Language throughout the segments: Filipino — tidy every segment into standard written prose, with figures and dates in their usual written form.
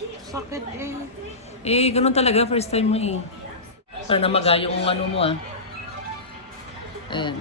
Sakit eh. Eh, ganun talaga. First time mo eh. Sana magayo ang ano mo ah. Ayan.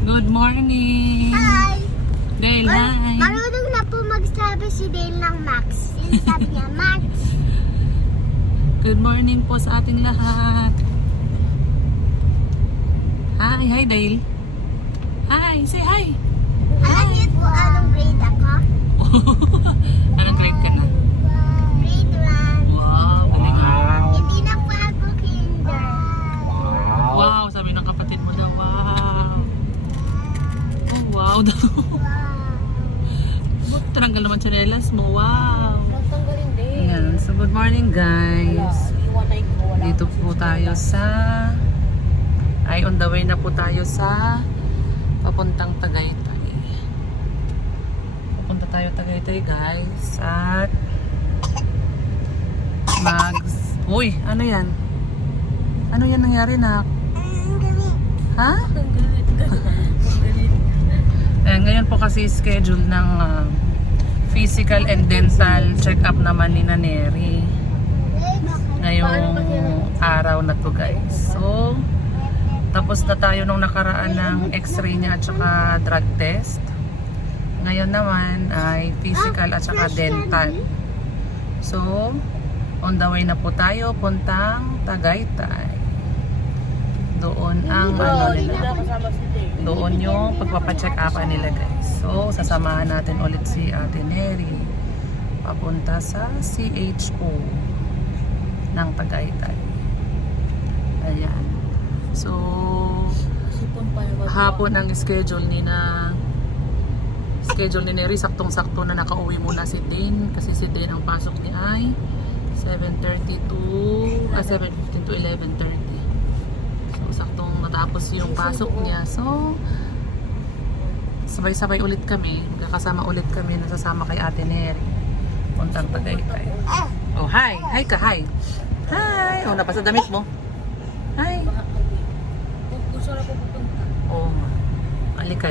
Good morning! Hi! Dale, hi! Marunong na po magsabi si Dale ng Max. Sabi niya, Max. Good morning po sa ating lahat. Hi, hi Dale. Hi, say hi. Alam niyo po anong grade ako? Anong grade ka na? Grade 1. Wow, galing ah. Hindi na po ako kinder. Wow, sabi ng kapatid mo daw. Wow. Oh, wow daw. Wow. Tanggal naman chanelas mo. Wow. Tanggalin din. Ayan. So, good morning guys. Iwanay ko. Dito po tayo sa... Ay, on the way na po tayo sa papuntang Tagaytay. Papunta tayo Tagaytay guys. At Uy, ano yan? Ano yan nangyari na? Ha? Ayan, ngayon po kasi schedule ng physical and dental check-up naman ni Naneri. Ngayong araw na to guys. So, tapos na tayo nung nakaraan ng x-ray niya at saka drug test. Ngayon naman ay physical at saka dental. So, on the way na po tayo puntang Tagaytay. Doon ang ano nila. Doon yung pagpapacheck upan nila guys. So, sasamahan natin ulit si Ate Neri papunta sa CHO ng Tagaytay. Ayan. So, hapon ang schedule ni Neri, saktong-sakto na nakauwi muna si Dane kasi si Dane ang pasok niya ay 7:15 to 11:30. So, saktong matapos yung pasok niya. So, sabay-sabay ulit kami, magkakasama ulit kami, nasasama kay Ate Neri puntang Tagaytay. Oh, hi! Hi ka, hi! Hi! Oh, napasa damit mo. Hi! Gusto na po pupunta. Oh, alika.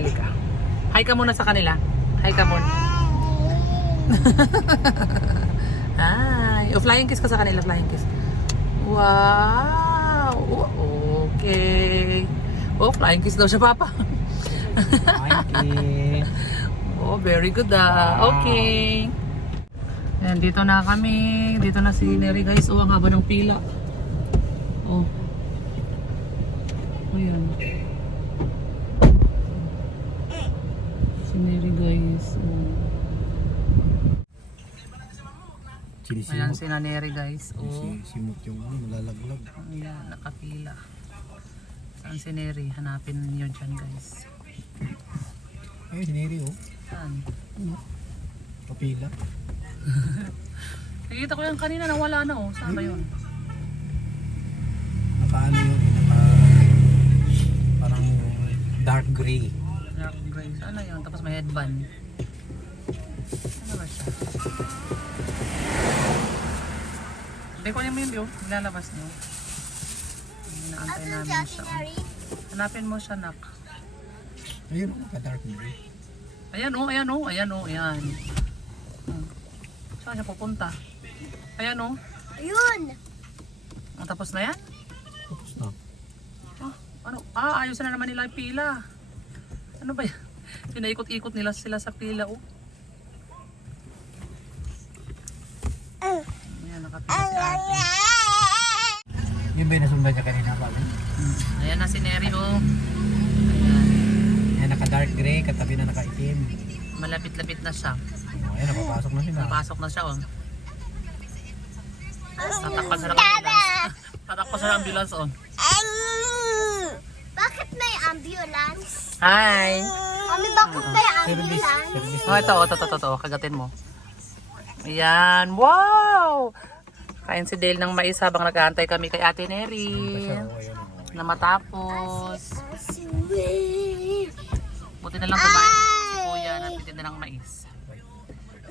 Hi ka muna sa kanila. Hi ka muna. Hi. Oh, flying kiss ka sa kanila, flying kiss. Wow. Okay. Oh, flying kiss daw siya, Papa. Okay. Oh, very good ah. Okay. Ayan, dito na kami. Dito na si Neri guys. Oh, ang haba ng pila. Oh. Ayan. Si Neri guys. Oh. Ayan si Neri guys. Oh. Simot yung malalaglag. Ayan, nakapila. Saan si Neri? Hanapin niyo dyan guys. Ay, siniri oh. Saan? Kapila. Nakikita ko yan kanina, nawala na oh. Saan ba yun? Nakaano yun. Parang dark gray. Dark gray. Saan na yun? Tapos may headband. Ano ba siya? Hindi ko niya mo yun yun. Nilalabas niyo. Inaantay namin siya. Hanapin mo siya, nak. Ayun oh, dark gray. Ayan oh, ayan oh, ayan oh, ayan. Saan siya pupunta? Ayan oh. Ayun! Tapos na yan? Tapos na. Ah, ano? Ah, ayos na naman nila yung pila. Ano ba yan? Pinaikot-ikot nila sila sa pila oh. Ayan, nakapila si ate. Yun ba yung nasundan niya kanina pa? Ayan na si Neri oh. Ayan. Ayan, naka-dark gray, katabi na naka-itim. Malapit-lapit na siya. Oh, ayan, napapasok na sila. Napasok na siya oh. Tatakpan sa ambulance. Tatakpan sa ambulance oh. Bakit may ambulance? Hi! Mami, bakit may ambulance? Service. Oh, ito. Kagatin mo. Ayan. Wow! Kain si Dale ng mais habang nag-aantay kami kay Ate Neri. Na matapos. Buti na lang kumain si Kuya na pitin ng mais.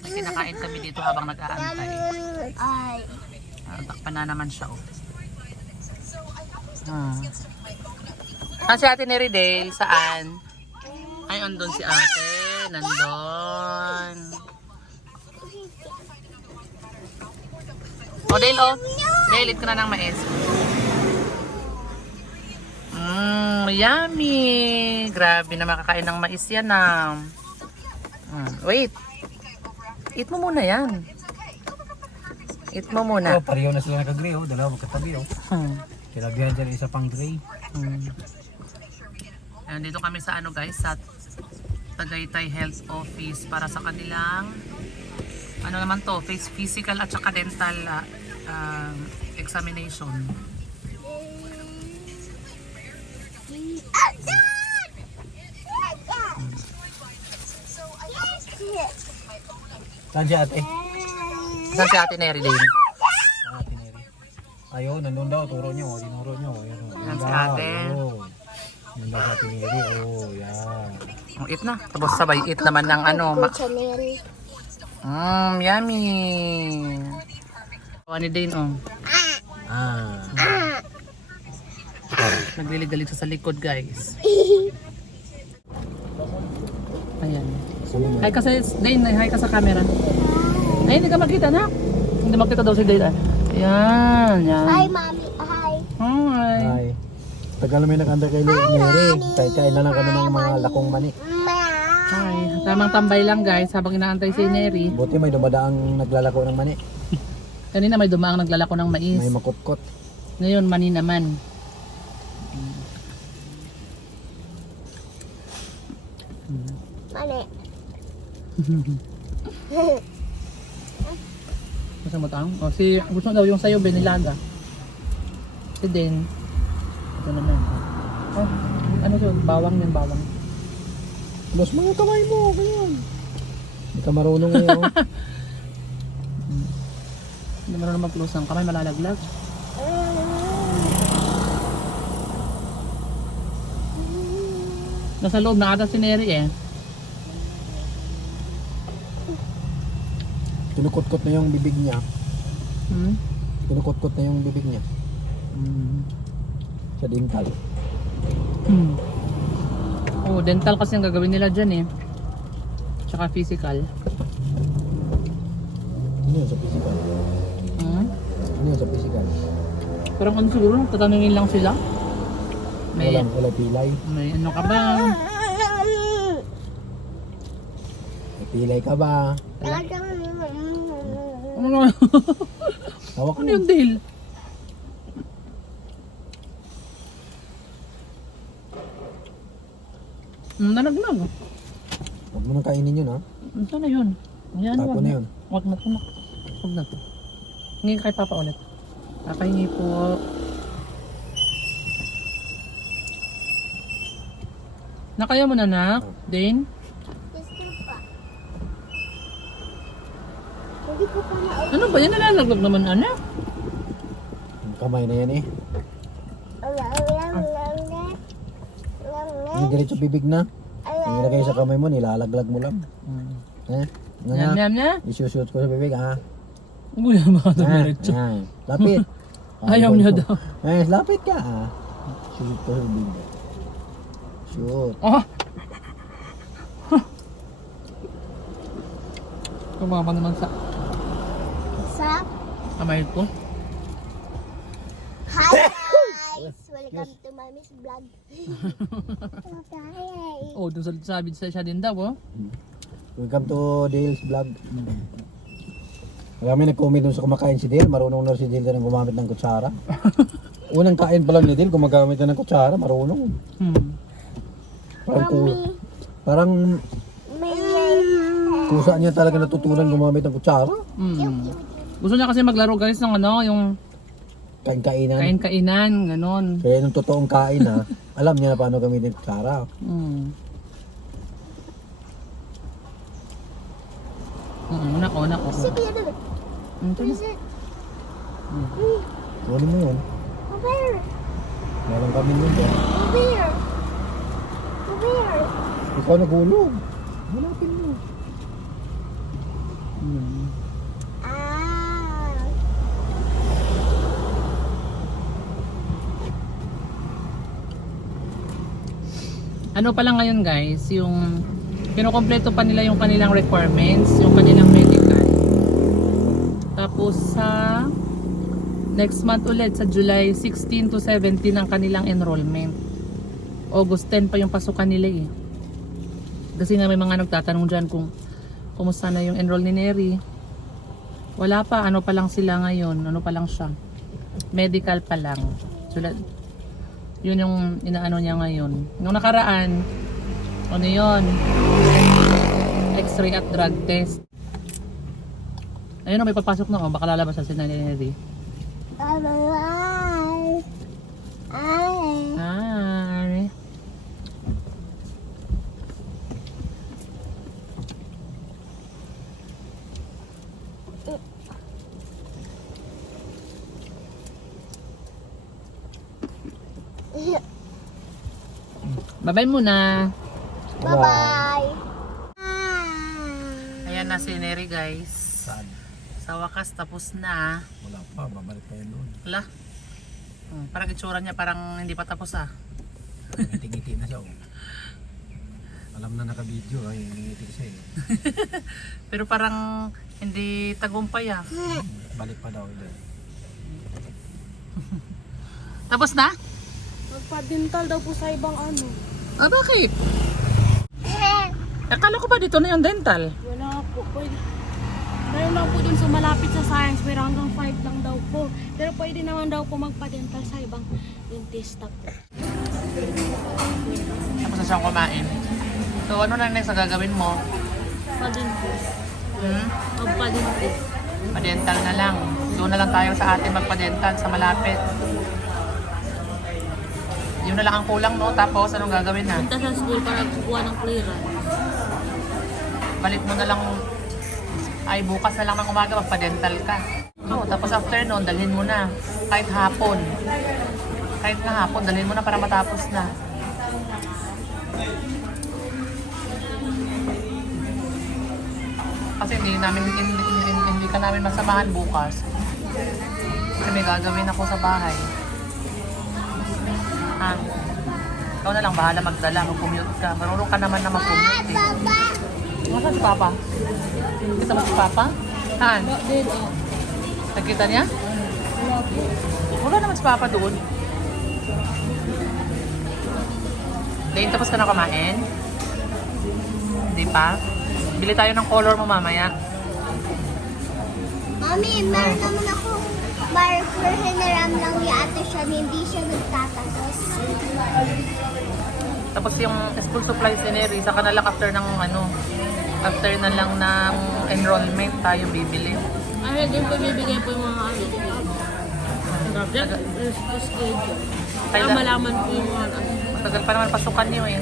May kinakain kami dito habang nag-aantay. Ay. Takpan na naman siya oh. Si ate ni Ridale, saan? Ay, andun si ate. Nandun. O, Dale, o. Dale, eat ka na ng mais. Yummy. Grabe na makakain ng mais yan ah. Wait. Eat mo muna yan. Eat mo muna. Oh, pareho na sila naka-gray oh. Dalawa magkatabi oh. Kinabihan dyan isa pang gray. Ayan, dito kami sa ano guys, sa Tagaytay Health Office para sa kanilang ano naman to, physical at saka dental examination. Saan si ate? Saan si ate Neri din? Ate Neri. Ayun, nandun daw. Turo nyo. Tinuro nyo. Ayun, oh. Yan si ate. Ayun. Nandun daw si ate Neri. Oh, yan. Eat na. Tapos sabay eat naman ng ano. Chanel. Yummy. Ano din oh. Ah. Naglilig-galig sa likod guys. Ayan. Hi ka sa Dane, hi ka sa camera. Ay, hindi ka makita na. Hindi makita daw si Dane. Yan, yan. Hi, Mommy. Hi. Hi. Ay. Tagal namin nag-under kay Neri. Kain na lang kami ng mga lakong mani. Hi. Tamang tambay lang guys habang inaantay si Neri. Buti may dumadaang naglalako ng mani. Kanina may dumaang naglalako ng mais. May makutkot. Ngayon mani naman. Mali. Gusto mo taong? O si gusto daw yung sayo benilaga. Si Dane. Ito naman. Oh, ano to? Bawang yun, bawang. Los mga kamay mo. Ganyan. Hindi ka marunong ngayon. Hindi marunong mag-close ang kamay, malalaglag. Nasa loob na ata si Neri eh. Kinukutkot na yung bibig niya. Kinukutkot na yung bibig niya. Sa dental. Oh, dental kasi ang gagawin nila dyan eh. Tsaka physical. Ano yun sa physical? Ano yun sa physical? Parang ano siguro, tatanungin lang sila. May, Walang pilay. may ano ka ba? May pilay ka ba? Ano? Hawak Ano mo. yung deal? Nalaglag. Huwag mo nang kainin yun ha. Saan na yun? Yan, Tapo na yun. Wag na to. Wag na to. Hingi kay Papa ulit. Papa, hingi po. Nakaya mo na nak, Dane? Gusto pa. Hindi ko pa na. Ano ba yan? Nalalaglag naman anak. Yung kamay na yan eh. Hindi diretso bibig na. Yung ilagay sa kamay mo, nilalaglag mo lang. Eh? Ano Yam na? yam na? Isushoot ko sa bibig ha. Uy, mga diretso. Yan. Lapit. Ayaw niya daw. Eh, lapit ka ha. Shoot ko sa bibig. Shoot. Oh! Kumama naman sa Sa kamay ko. Hi guys! Welcome to Mommy's Vlog. Okay. Oh, dun sabi siya din daw oh. Welcome to Dale's Vlog. Marami nag-comment dun sa kumakain si Dale. Marunong na si Dale na gumamit ng kutsara. Unang kain pa lang ni Dale, gumagamit na ng kutsara. Marunong. Parang kusa niya talaga natutunan gumamit ng kutsara. Gusto niya kasi maglaro guys ng ano, yung Kain-kainan. kain-kainan, ganon. Kaya nung totoong kain ha, alam niya na paano gamitin kutsara. Unak ko. Sige, ano? Ito na. Tuloy mo yun. Over here. Meron kami nun dyan. Over here. Over here. Ikaw nagulog. Hanapin mo. Ah. Ano pa lang ngayon guys, yung kinukompleto pa nila yung kanilang requirements, yung kanilang medical. Tapos sa next month ulit, sa July 16 to 17 ang kanilang enrollment. August 10 pa yung pasukan nila eh. Kasi nga may mga nagtatanong dyan kung kumusta na yung enroll ni Neri. Wala pa, ano pa lang sila ngayon, ano pa lang siya. Medical pa lang. Yun yung inaano niya ngayon. Nung nakaraan, ano yun? X-ray at drug test. Ayun, may papasok na oh. Baka lalabas na si Neri. Bye-bye. Hi. Bye-bye muna. Bye-bye. Ayan na si Neri guys. Saan? Sa wakas tapos na. Wala pa, babalik pa yun doon. Wala. Parang itsura niya parang hindi pa tapos ah. Ngiti-ngiti na siya. Oh. Alam na naka-video, ay ngiti siya eh. Pero parang hindi tagumpay ah. Balik pa daw doon. Tapos na? Magpa-dental daw po sa ibang ano. Ah, bakit? Akala ko ba dito na yung dental? Wala po. Pwede. Meron lang po dun sa malapit sa science, pero hanggang 5 lang daw po. Pero pwede naman daw po magpa-dental sa ibang dentista po. Tapos na siyang kumain. So ano na next na gagawin mo? Pa-dental. Magpa-dental. Pa-dental na lang. Doon na lang tayo sa atin magpa-dental sa malapit. Yun na lang ang kulang no. Tapos anong gagawin na? Punta sa school para kukuha ng clearance. Balik mo na lang. Ay bukas na lang ng umaga magpa-dental ka. Tapos after noon dalhin mo na. Kahit hapon. Kahit na hapon dalhin mo na para matapos na. Kasi hindi ka namin masamahan bukas. Kasi may gagawin ako sa bahay. Ha? Ikaw na lang bahala magdala, mag-commute ka. Marunong ka naman na mag-commute eh. Nasaan si Papa? Kita mo si Papa? Saan? Nakita niya? Wala naman si Papa doon. Lane, tapos ka na kumain? Hindi pa? Bili tayo ng color mo mamaya. Mami, meron naman ako marker, hinaram lang ni ate siya, hindi siya nagtatapos. Tapos yung school supplies ni Neri, saka na lang after ng after na lang ng enrollment tayo bibili. Ay, din po bibigay po yung mga ano. Schedule. Para Kailan- malaman po yung mga ano. Matagal pa naman pasukan niyo eh.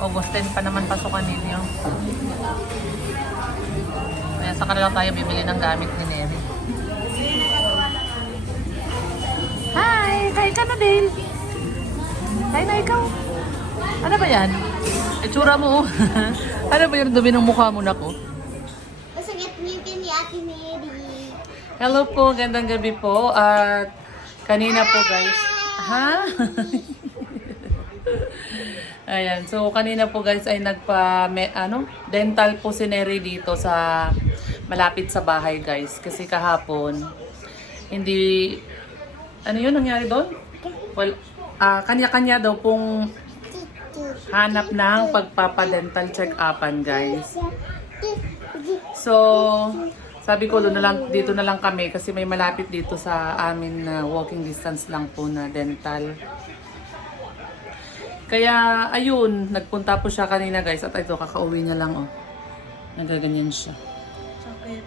August 10 pa naman pasukan ninyo. Kaya saka na lang tayo bibili ng gamit ni Neri. Hi! Kain ka na, Dale. Kain na ikaw. Ano ba yan? Itsura mo. Ano ba yung dumi ng mukha mo na ko? Masakit ngipin ni ate Mary. Hello po, gandang gabi po. At kanina po guys. Ha? Ayan, so kanina po guys ay dental po si Neri dito sa malapit sa bahay guys. Kasi kahapon hindi ano yun nangyari doon? Well, kanya-kanya daw pong hanap ng pagpapadental check-upan guys. So, sabi ko dito na lang kami kasi may malapit dito sa amin na walking distance lang po na dental. Kaya ayun, nagpunta po siya kanina guys at ito kakauwi niya lang oh. Nagaganyan siya. Sakit.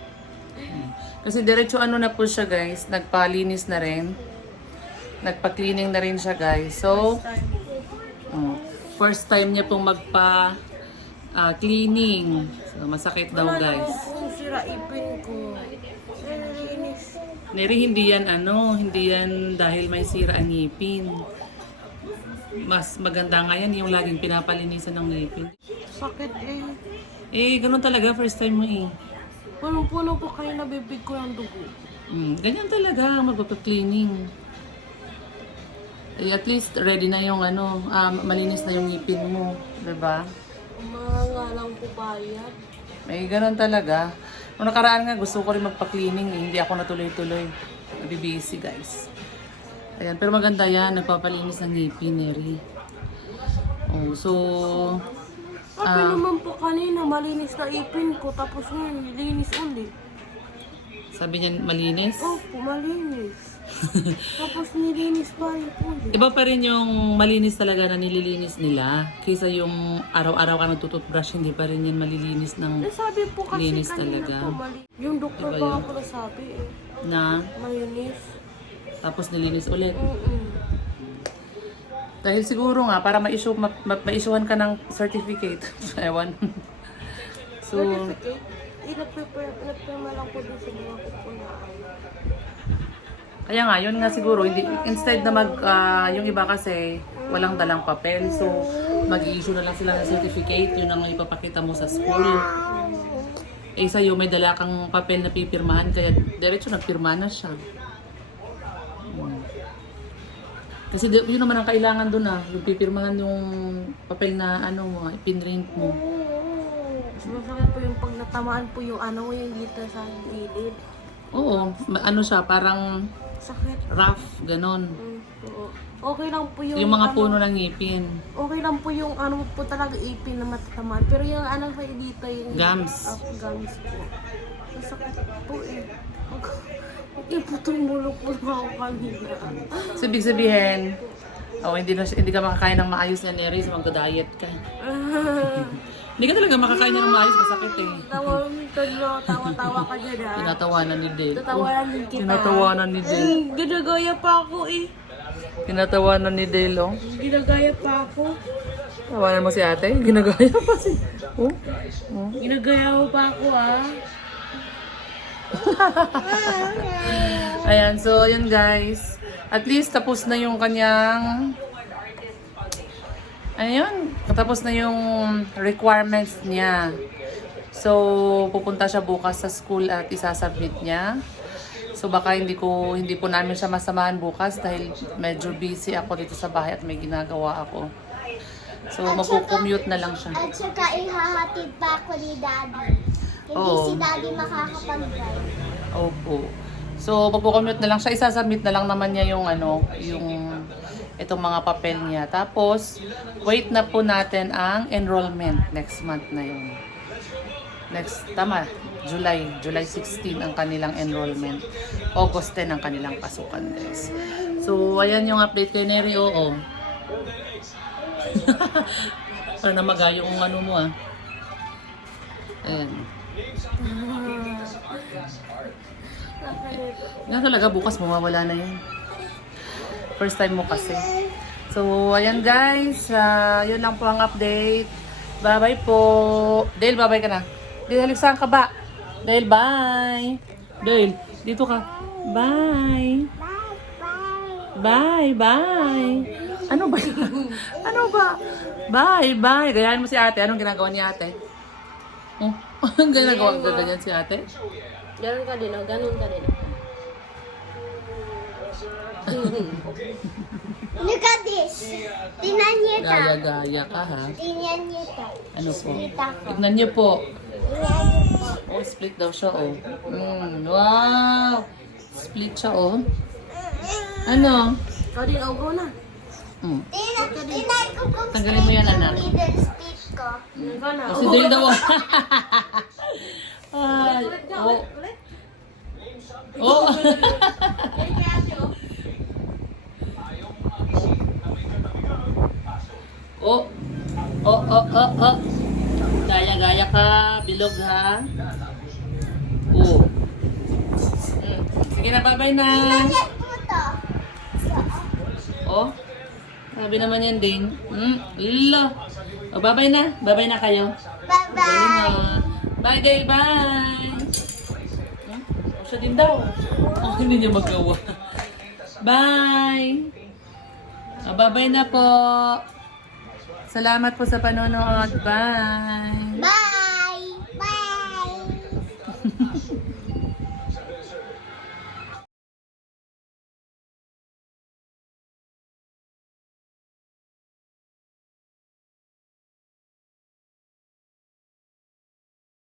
Kasi diretso na po siya guys, nagpalinis na rin. Nagpa-cleaning na rin siya guys. So, first time niya pong magpa-cleaning. So, masakit daw guys. Kung sira ipin ko. Nilinis. Neri, hindi yan dahil may sira ang ngipin. Mas maganda nga yan yung laging pinapalinisan ng ngipin. Sakit eh. Eh, ganun talaga, first time mo eh. Punong-puno po kayo nabibig ko ng dugo. Ganyan talaga, magpapa-cleaning. Eh, at least ready na yung ano, malinis na yung ngipin mo. Diba? Mga lang po bayad. May ganun talaga. Nung nakaraan nga, gusto ko rin magpa-cleaning eh. Hindi ako natuloy-tuloy. Nabibisi guys. Ayan, pero maganda yan. Nagpapalinis ng ngipin, Neri. Oh, so... Sabi naman po kanina, malinis na ipin ko. Tapos ngayon, nilinis ulit. sabi niya malinis. Opo, malinis. Tapos nilinis pa rin ulit. Iba pa rin yung malinis talaga na nililinis nila. Kaysa yung araw-araw ka nagtututbrush, hindi pa rin yan malilinis ng Eh, sabi po kasi linis kanina talaga. po, yung doktor Iba pa yun. ako nasabi eh. Na Malinis. tapos nilinis ulit. Mm-mm. Dahil siguro nga, para ma-issuehan ka ng certificate. Ewan. So, Certificate? Nagpirma lang po din sa mga kukunaan. kaya nga, yun nga siguro, hindi, instead na yung iba kasi, walang dalang papel. So, mag-i-issue na lang sila ng certificate. Yun ang ipapakita mo sa school. Eh, sa'yo, may dala kang papel na pipirmahan, kaya diretso nagpirma na siya. Kasi yun naman ang kailangan doon yung pipirmahan yung papel na ipinrint mo. Mas masakit po yung pag natamaan po yung yung dito sa gilid. Oo, ano siya, parang Sakit. rough, ganon. Oo. Okay lang po yung Yung mga puno ng ngipin. Okay lang po yung po talaga ipin na matatamaan. Pero yung sa dito yung Gums. Gums po. Masakit po eh. Hindi po tumulog po ako kanina. So, ibig sabihin, hindi ka makakain ng maayos na Neri, so magda-diet ka. Hindi ka talaga makakain ng maayos, masakit eh. Tawa-tawa ka dyan ha. Tinatawanan ni Del. Tatawanan din kita. Tinatawanan ni Del. Ginagaya pa ako eh. Tinatawanan ni Del, oh. Ginagaya pa ako. Tawanan mo si ate? Ginagaya pa si... Oh? Oh. Ginagaya mo pa ako ah. Ayan, so ayun guys. At least tapos na yung kanyang... Ayun, tapos na yung requirements niya. So, pupunta siya bukas sa school at isasubmit niya. So, baka hindi po namin siya masamahan bukas dahil medyo busy ako dito sa bahay at may ginagawa ako. So, magpo-commute na lang siya. At saka ihahatid pa ako ni Daddy. Hindi Oo. si Daddy makakapag-drive. Opo. So, magpo-commute na lang siya. Isasubmit na lang naman niya yung itong mga papel niya. Tapos, wait na po natin ang enrollment next month na yun. July 16 ang kanilang enrollment. August 10 ang kanilang pasukan, guys. So, ayan yung update kay Neri, oo. Para na magayo yung mo, Ayan. Yan talaga, bukas mawawala na yan. First time mo kasi. So, ayan guys. Yun lang po ang update. Bye-bye po. Dale, bye-bye ka na. Dale, halik saan ka ba? Dale, bye. Dale, dito ka. Bye. Bye, bye. Ano ba yan? Ano ba? Bye, bye. Gayahin mo si ate. Anong ginagawa ni ate? Oh, anong ginagawa ganyan si ate? Ganun ka din, ganun ka din. Look at this. Tingnan niyo ito. Gaya-gaya ka ha. Tingnan niyo ito. Ano po? Split ako. Tignan niyo po. Tingnan niyo po. Oh, split daw siya, oh. Wow! Split siya, oh. Ano? Ikaw din, go na. Tingnan ko kung Tanggalin mo yan, anak. middle split ko. Ikaw na. Oh, si Dale daw. Ay, oh. Oh. Oh. Oh, oh, oh, oh. Gaya-gaya ka, bilog ha. Oh. Sige na, bye-bye na. Tingnan po ito. Oh. Sabi naman yan din. Lo. Oh, bye-bye na. Bye-bye na kayo. Bye Bye-bye. na. Bye, Dale. Bye. Oh, siya din daw. Oh, hindi niya magawa. Bye. Oh, bye-bye na po. Salamat po sa panonood. Bye. Bye.